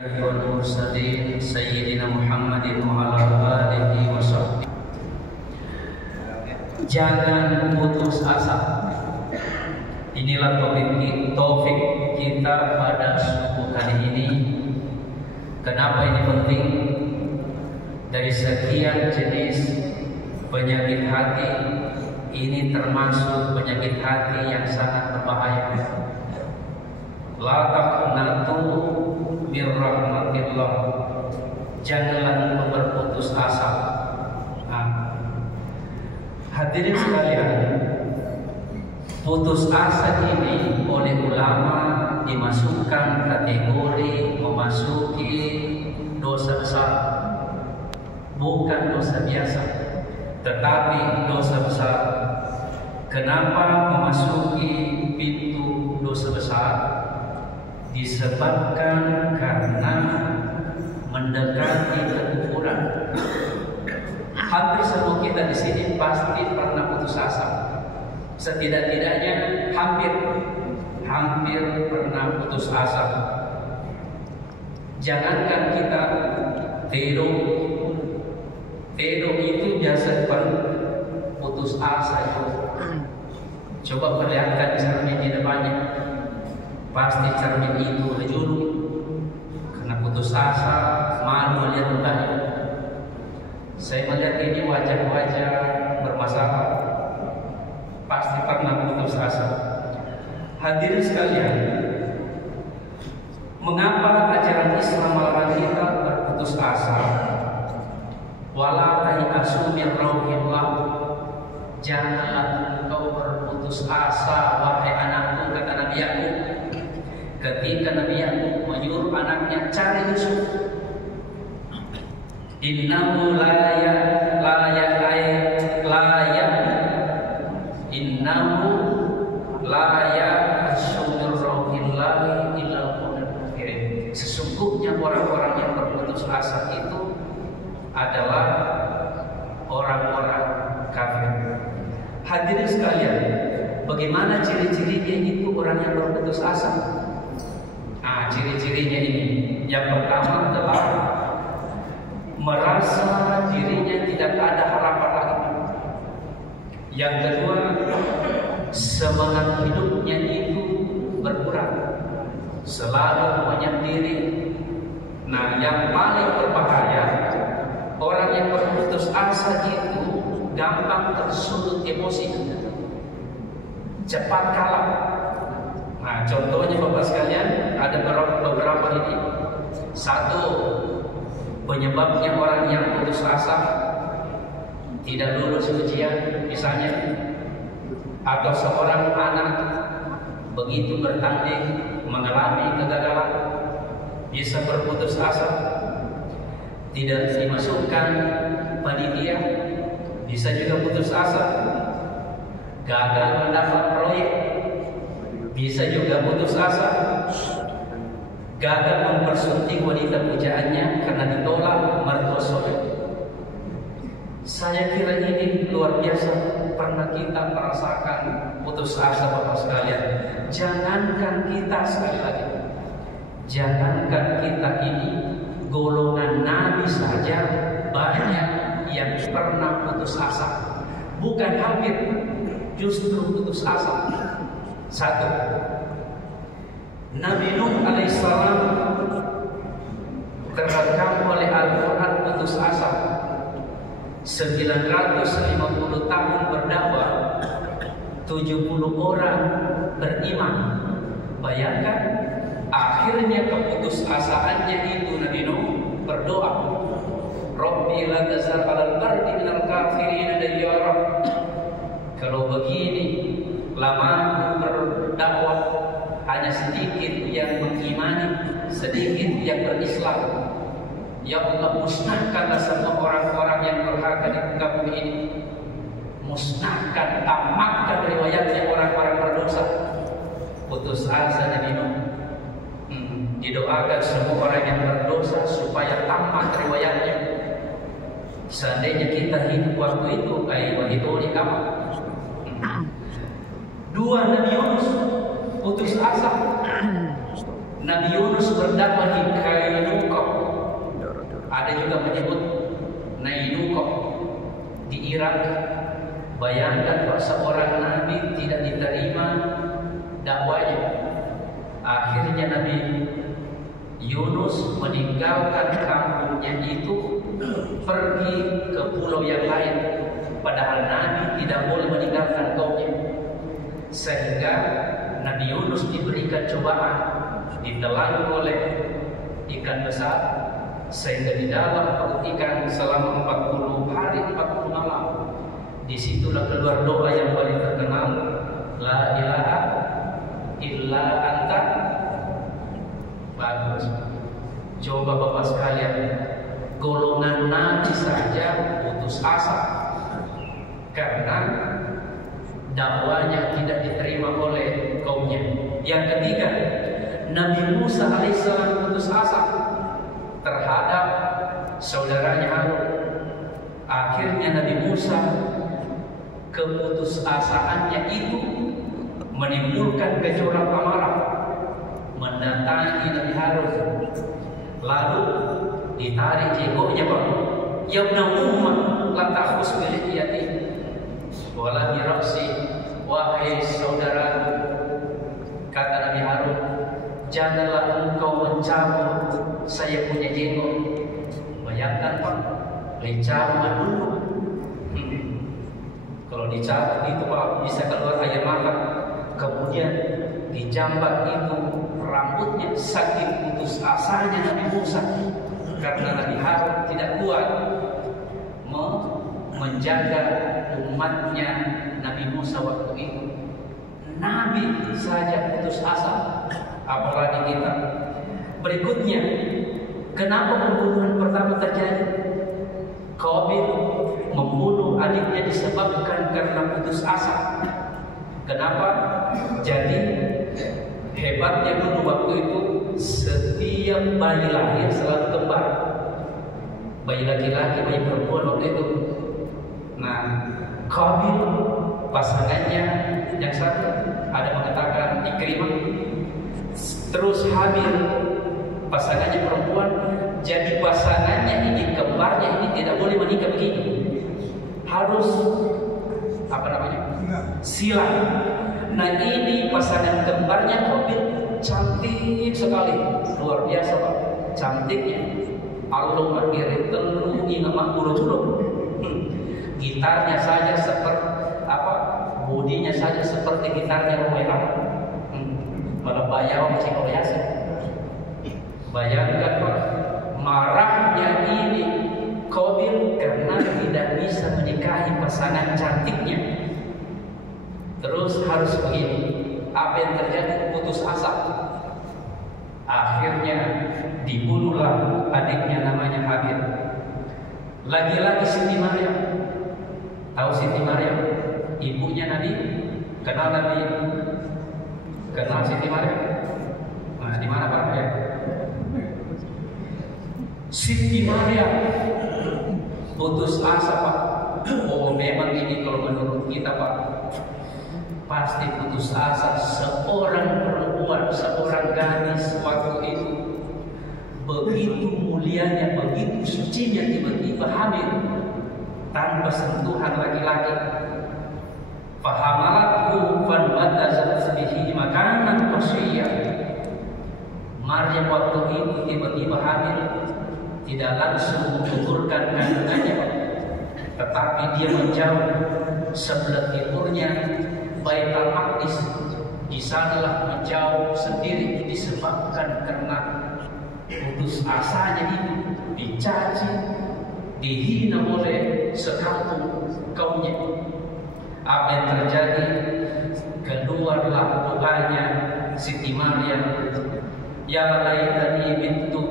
Mursalin Sayyidina Muhammadin wa ala alihi wa sahbihi. Jangan putus asa. Inilah taufik kita pada subuh kali ini. Kenapa ini penting? Dari sekian jenis penyakit hati, ini termasuk penyakit hati yang sangat berbahaya. La taqnatu min rahmatillah. Janganlah engkau berputus asa. Hadirin sekalian, putus asa ini oleh ulama dimasukkan kategori memasuki dosa besar. Bukan dosa biasa, tetapi dosa besar. Kenapa memasuki pintu dosa besar? Disebabkan karena mendekati kekufuran. Hampir semua kita di sini pasti pernah putus asa. Setidak-tidaknya hampir pernah putus asa. Jangankan kita Tedo itu biasa putus asa itu. Coba perlihatkan cermin di depannya. Pasti cermin itu lejuru karena putus asa, malu melihat mukanya. Saya melihat ini wajah-wajah bermasalah, pasti pernah putus asa. Hadirin sekalian, mengapa ajaran Islam melarang kita berputus asa? Wala tayasu min rauhillah. Janganlah engkau berputus asa, wahai anakku, kata Nabi Yakub. Ketika Nabi Yakub menyuruh anaknya cari Yusuf, innahu la ya'sumir rauhillahi illal qawmul kafirin. Sesungguhnya orang-orang yang berputus asa itu adalah orang-orang kafir. Hadirin sekalian, bagaimana ciri-cirinya itu orang yang berputus asa? Ciri-cirinya ini, yang pertama adalah merasa dirinya tidak ada harapan lagi. Yang kedua, semangat hidupnya itu berkurang, selalu menyendiri. Yang paling berbahaya, orang yang berputus asa itu gampang tersulut emosi, cepat kalah. Contohnya Bapak sekalian, ada beberapa ini. Satu, penyebabnya orang yang putus asa tidak lulus ujian misalnya, atau seorang anak begitu bertanding mengalami kegagalan bisa berputus asa, tidak dimasukkan panitia bisa juga putus asa, gagal mendapat proyek bisa juga putus asa, gagal mempersunting wanita pujaannya karena ditolak mertua soleh. Saya kira ini luar biasa pernah kita merasakan putus asa Bapak sekalian. Jangankan kita, sekali lagi, jangankan kita ini, golongan Nabi saja banyak yang pernah putus asa. Bukan hampir, justru putus asa. Satu, Nabi Nuh alaihissalam terekam oleh Al-Quran putus asa. 950 tahun berdakwah, 70 orang beriman. Bayangkan, akhirnya keputusasaannya itu Nabi Nuh berdoa, Rabbi la tazar 'alal ardi minal kafirin dayyara. Kalau begini lama berdakwah, hanya sedikit yang mengimani, sedikit yang berislam. Ya Allah, musnahkanlah semua orang-orang yang durhaka di muka bumi ini. Musnahkan, tamatkan riwayatnya orang-orang berdosa. Putus asa Nabi Nuh. Didoakan semua orang yang berdosa supaya tamat riwayatnya. Seandainya kita hidup waktu itu, itu di kamar. Dua, Nabi Yunus putus asa. Nabi Yunus berdakwah di Kainuko. Ada juga menyebut Nainuko di Irak. Bayangkan Pak, seorang nabi tidak diterima dakwanya. Akhirnya Nabi Yunus meninggalkan kampungnya itu, pergi ke pulau yang lain. Padahal Nabi tidak boleh meninggalkan kaumnya. Sehingga Nabi Yunus diberikan cobaan, ditelan oleh ikan besar, sehingga di dalam perut ikan selama 40 hari 40 malam. Disitulah keluar doa yang paling terkenal, La ilaha illa anta. Bagus. Coba Bapak sekalian, golongan Nabi saja putus asa karena dakwanya tidak diterima oleh kaumnya. Yang ketiga, Nabi Musa alaihissalam putus asa terhadap saudaranya Harun. Akhirnya Nabi Musa, keputusasaannya itu menimbulkan gejolak amarah, mendatangi Nabi Harun, lalu ditarik jenggotnya, Pak. Ya ibna Ummah, la takhus bi lihiyati wala bi ra'si. Wahai saudara, kata Nabi Harun, janganlah engkau mencabut saya punya jenggot. Bayangkan Pak, dicabut dulu. Kalau dicabut itu Pak bisa keluar air mata. Kemudian dijambat itu rambutnya, saking putus asanya Nabi Musa. Karena Nabi Harun tidak kuat menjaga umatnya Nabi Musa waktu itu. Nabi saja putus asa, apalagi kita. Berikutnya, kenapa pembunuhan pertama terjadi? Qabil membunuh adiknya disebabkan karena putus asa. Kenapa? Jadi hebatnya dulu waktu itu, setiap bayi lahir selalu kembar, bayi laki-laki, bayi perempuan waktu itu. Nah, Qabil pasangannya yang satu ada mengatakan Ikrimah, terus Habil pasangannya perempuan. Jadi pasangannya ini, kembarnya ini tidak boleh menikah begini, harus apa namanya, silang. Nah ini pasangan kembarnya Qabil cantik sekali, luar biasa Pak, cantiknya. Allah mengirim telu ina makbulu. Gitarnya saja seperti apa, bodinya saja seperti gitarnya Romela. Malah bayar masih biasa. Bayangkan Pak, marahnya ini Qabil karena tidak bisa menikahi pasangan cantiknya. Terus harus begini, apa yang terjadi? Putus asa. Akhirnya dibunuhlah adiknya namanya Habil. Lagi-lagi Siti Maryam. Tahu Siti Maryam? Ibunya Nabi. Kenal Nabi? Kenal Siti Maryam? Nah, di mana Pak ya? Siti Maryam putus asa Pak. Oh memang ini kalau menurut kita Pak, pasti putus asa. Seorang perempuan, seorang gadis waktu itu begitu mulianya, begitu sucinya, tiba-tiba hamil tanpa sentuhan laki-laki. Fahamalathu fanbatazat bihi makanan qasiyya. Maryam waktu itu tiba-tiba hamil, tidak langsung menguburkan kandungannya, tetapi dia menjauh sebelah timurnya Baitul Maqdis. Di sanalah menjauh sendiri disebabkan karena putus asanya ini, dicaci, dihina oleh sekampung kaumnya. Apa yang terjadi? Keluarlah doanya Siti Maryam, ya laitani bintu,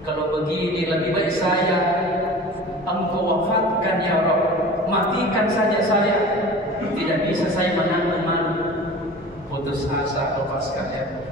kalau begini lebih baik saya engkau wafatkan ya Rabb, matikan saja saya, tidak bisa saya menanggung malu. Putus asa Bapak sekalian.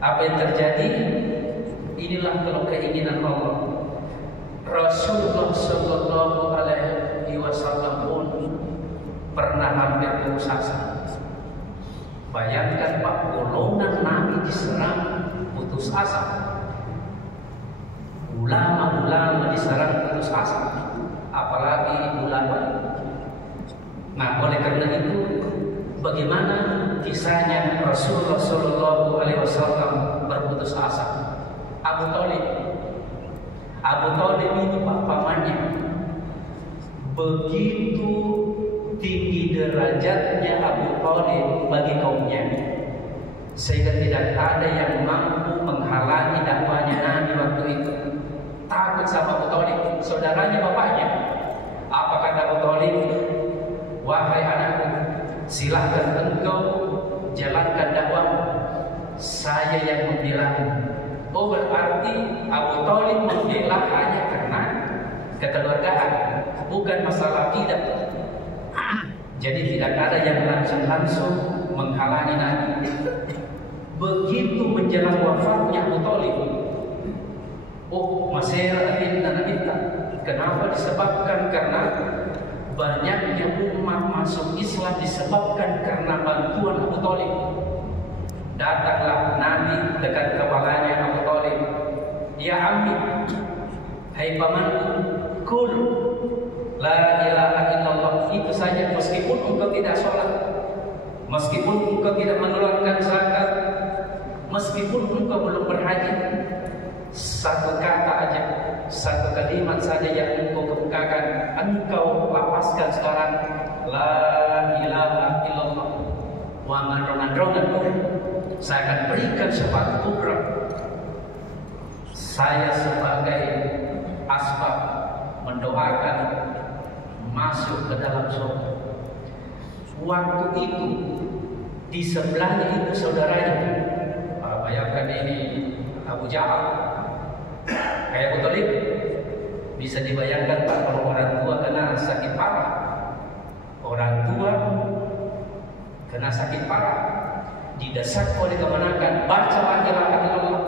Apa yang terjadi? Inilah kalau keinginan Allah. Rasulullah Sallallahu Alaihi Wasallam pun pernah hampir putus asa. Bayangkan Pak, golongan Nabi diserang putus asa. Ulama-ulama diserang putus asa, apalagi ulama. Nah, oleh karena itu, bagaimana kisahnya Rasulullah Shallallahu Alaihi Wasallam berputus asa? Abu Thalib ini pamannya, begitu tinggi derajatnya Abu Thalib bagi kaumnya, sehingga tidak ada yang mampu menghalangi dakwahnya Nabi waktu itu. Takut sama Abu Thalib, saudaranya bapaknya. Apa kata Abu Thalib? Wahai anakku, silahkan engkau jalankan dakwahmu, saya yang membela. Oh, berarti Abu Thalib membela hanya karena kekeluargaan, bukan masalah akidah. Jadi tidak ada yang langsung menghalangi Nabi. Begitu menjelang wafatnya Abu Thalib, oh, masih dan kita. Kenapa? Disebabkan karena banyaknya umat masuk Islam disebabkan karena bantuan Abu Thalib. Datanglah Nabi dekat kepalanya Abu Thalib. Ya ammi, hai pamanku, kul la ilaha illallah. Itu saja, meskipun engkau tidak sholat, meskipun engkau tidak mengeluarkan zakat, meskipun engkau belum berhaji, satu kata aja, satu kalimat saja yang engkau kemukakan, engkau lapaskan sekarang, la ilaha illallah. Wa mandrongan pun saya akan berikan syafaat kubra. Saya sebagai asbab mendoakan masuk ke dalam surga. Waktu itu di sebelahnya itu saudaranya. Bayangkan ini Abu Jahal, kayak Abu Thalib. Bisa dibayangkan Pak, kalau orang tua kena sakit parah, orang tua kena sakit parah, didesak oleh kemenakan, baca la ilaha illallah,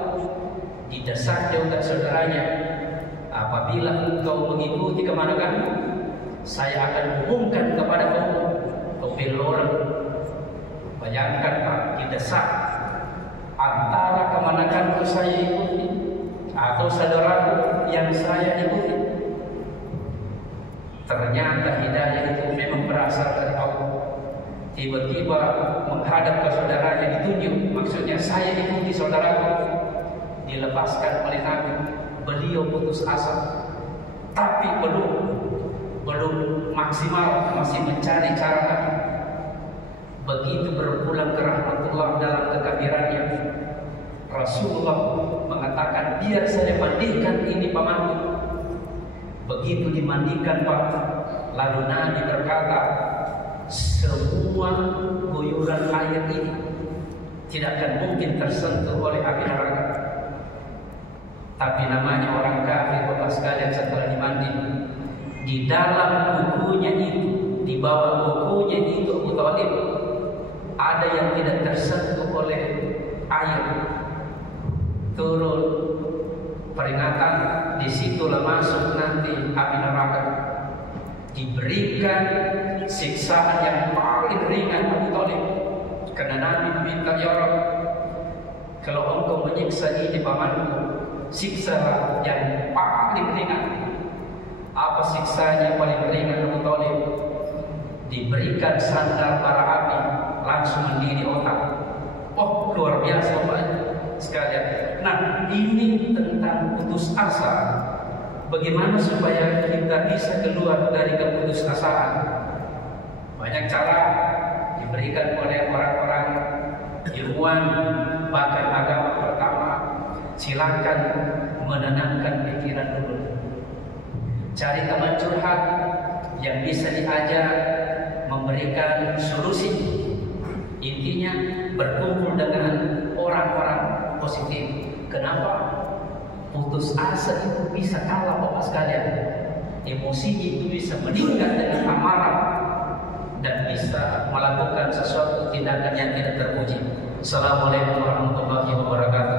didesak juga saudaranya, apabila engkau mengikuti kemenakan, saya akan hubungkan kepada kau orang. Bayangkan Pak, didesak antara kemenakan saya ikuti atau saudaraku yang saya ikuti. Ternyata hidayah itu memang berasal dari Allah. Tiba-tiba menghadap ke saudaranya, ditunjuk, maksudnya saya ikuti saudaraku. Dilepaskan oleh Nabi. Beliau putus asa, tapi belum maksimal, masih mencari cara lagi. Begitu berpulang ke rahmatullah dalam kekafirannya, Rasulullah mengatakan, biar saya mandikan ini pamanku. Begitu dimandikan Pak, lalu Nabi berkata, semua guyuran air ini tidak akan mungkin tersentuh oleh api neraka. Tapi namanya orang kafir, Bapak sekalian, setelah dimandi, di dalam kukunya itu, di bawah kukunya itu Abu Thalib, ada yang tidak tersentuh oleh air. Turun peringatan, disitulah masuk nanti api neraka. Diberikan siksaan yang paling ringan Abu Thalib, karena Nabi meminta, ya Rabb, kalau engkau menyiksa ini pamanku, siksa yang paling ringan. Apa siksanya paling ringan Abu Thalib? Diberikan sandal bara api, langsung mendidih otak. Oh, luar biasa Bapak sekalian. Nah, ini tentang putus asa. Bagaimana supaya kita bisa keluar dari keputusasaan? Banyak cara diberikan oleh orang-orang ilmuwan, bahkan agama pertama. Silakan menenangkan pikiran dulu. Cari teman curhat yang bisa diajak, memberikan solusi. Intinya berkumpul dengan orang-orang positif. Kenapa? Putus asa itu bisa kalah Bapak sekalian. Emosi itu bisa meningkat dengan amarah dan bisa melakukan sesuatu tindakan yang tidak terpuji. Assalamualaikum warahmatullahi wabarakatuh.